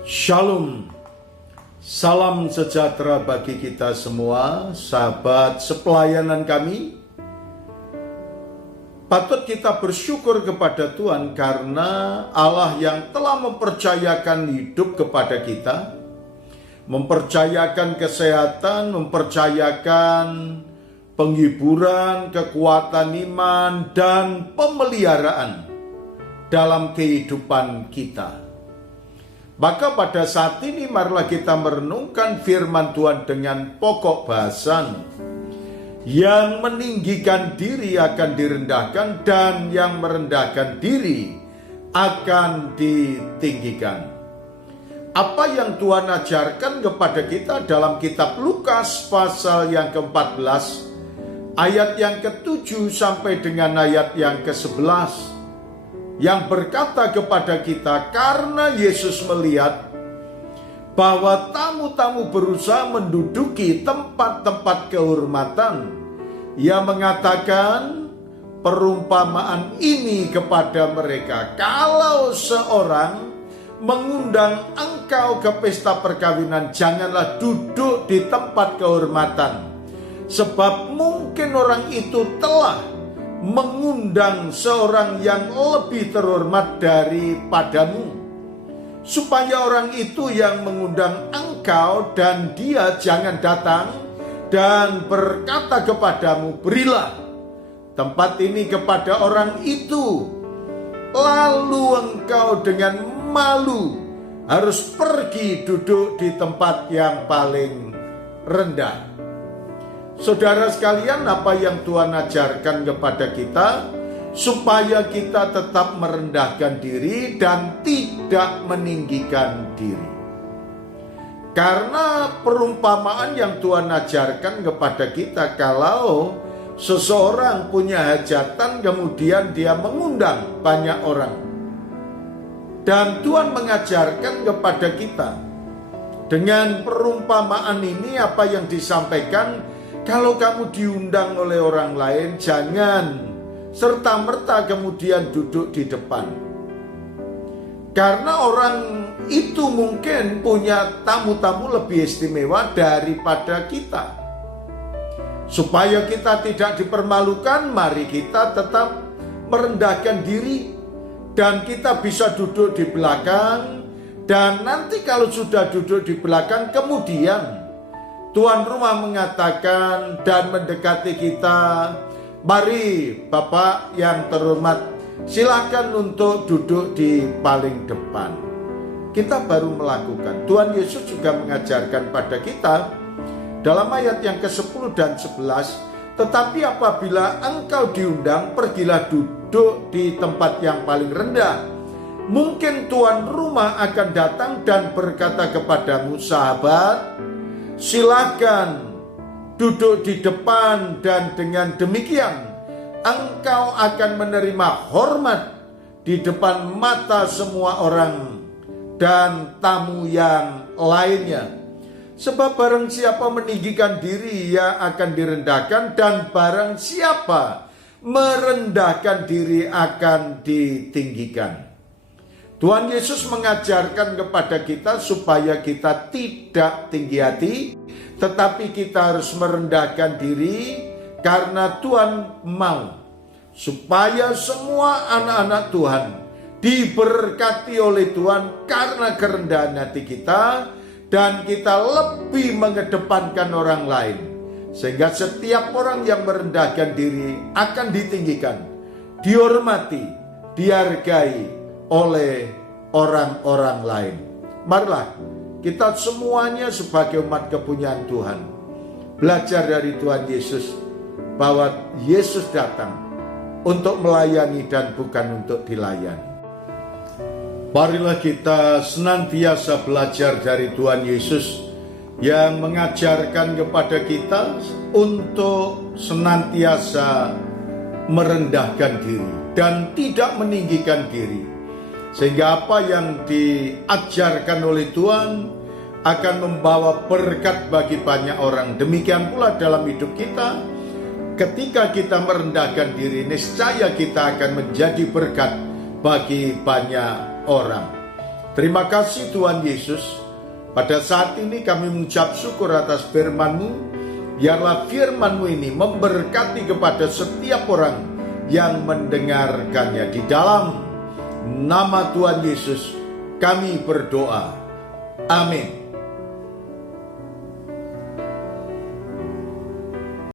Shalom, salam sejahtera bagi kita semua, sahabat sepelayanan kami. Patut kita bersyukur kepada Tuhan karena Allah yang telah mempercayakan hidup kepada kita, mempercayakan kesehatan, mempercayakan penghiburan, kekuatan iman, dan pemeliharaan dalam kehidupan kita. Maka pada saat ini marilah kita merenungkan firman Tuhan dengan pokok bahasan. Yang meninggikan diri akan direndahkan dan yang merendahkan diri akan ditinggikan. Apa yang Tuhan ajarkan kepada kita dalam kitab Lukas pasal yang ke-14 ayat yang ke-7 sampai dengan ayat yang ke-11. Yang berkata kepada kita, karena Yesus melihat bahwa tamu-tamu berusaha menduduki tempat-tempat kehormatan, Ia mengatakan perumpamaan ini kepada mereka. Kalau seorang mengundang engkau ke pesta perkawinan, janganlah duduk di tempat kehormatan, sebab mungkin orang itu telah mengundang seorang yang lebih terhormat daripadamu, supaya orang itu yang mengundang engkau dan dia jangan datang dan berkata kepadamu, berilah tempat ini kepada orang itu, lalu engkau dengan malu harus pergi duduk di tempat yang paling rendah. Saudara sekalian, apa yang Tuhan ajarkan kepada kita supaya kita tetap merendahkan diri dan tidak meninggikan diri. Karena perumpamaan yang Tuhan ajarkan kepada kita, kalau seseorang punya hajatan kemudian dia mengundang banyak orang, dan Tuhan mengajarkan kepada kita dengan perumpamaan ini, apa yang disampaikan, kalau kamu diundang oleh orang lain, jangan serta-merta kemudian duduk di depan. Karena orang itu mungkin punya tamu-tamu lebih istimewa daripada kita. Supaya kita tidak dipermalukan, mari kita tetap merendahkan diri. Dan kita bisa duduk di belakang. Dan nanti kalau sudah duduk di belakang, kemudian tuan rumah mengatakan dan mendekati kita, mari Bapak yang terhormat, silakan untuk duduk di paling depan. Kita baru melakukan. Tuhan Yesus juga mengajarkan pada kita dalam ayat yang ke-10 dan 11, tetapi apabila engkau diundang, pergilah duduk di tempat yang paling rendah. Mungkin tuan rumah akan datang dan berkata kepadamu, sahabat, silakan duduk di depan, dan dengan demikian engkau akan menerima hormat di depan mata semua orang dan tamu yang lainnya. Sebab barang siapa meninggikan diri, ia akan direndahkan, dan barang siapa merendahkan diri akan ditinggikan. Tuhan Yesus mengajarkan kepada kita supaya kita tidak tinggi hati, tetapi kita harus merendahkan diri, karena Tuhan mau supaya semua anak-anak Tuhan diberkati oleh Tuhan karena kerendahan hati kita, dan kita lebih mengedepankan orang lain. Sehingga setiap orang yang merendahkan diri akan ditinggikan, dihormati, dihargai oleh orang-orang lain. Marilah kita semuanya sebagai umat kepunyaan Tuhan belajar dari Tuhan Yesus, bahwa Yesus datang untuk melayani dan bukan untuk dilayani. Marilah kita senantiasa belajar dari Tuhan Yesus yang mengajarkan kepada kita untuk senantiasa merendahkan diri dan tidak meninggikan diri. Sehingga apa yang diajarkan oleh Tuhan akan membawa berkat bagi banyak orang. Demikian pula dalam hidup kita, ketika kita merendahkan diri, niscaya kita akan menjadi berkat bagi banyak orang. Terima kasih Tuhan Yesus. Pada saat ini kami mengucap syukur atas firman-Mu. Biarlah firman-Mu ini memberkati kepada setiap orang yang mendengarkannya. Di dalam nama Tuhan Yesus kami berdoa. Amin.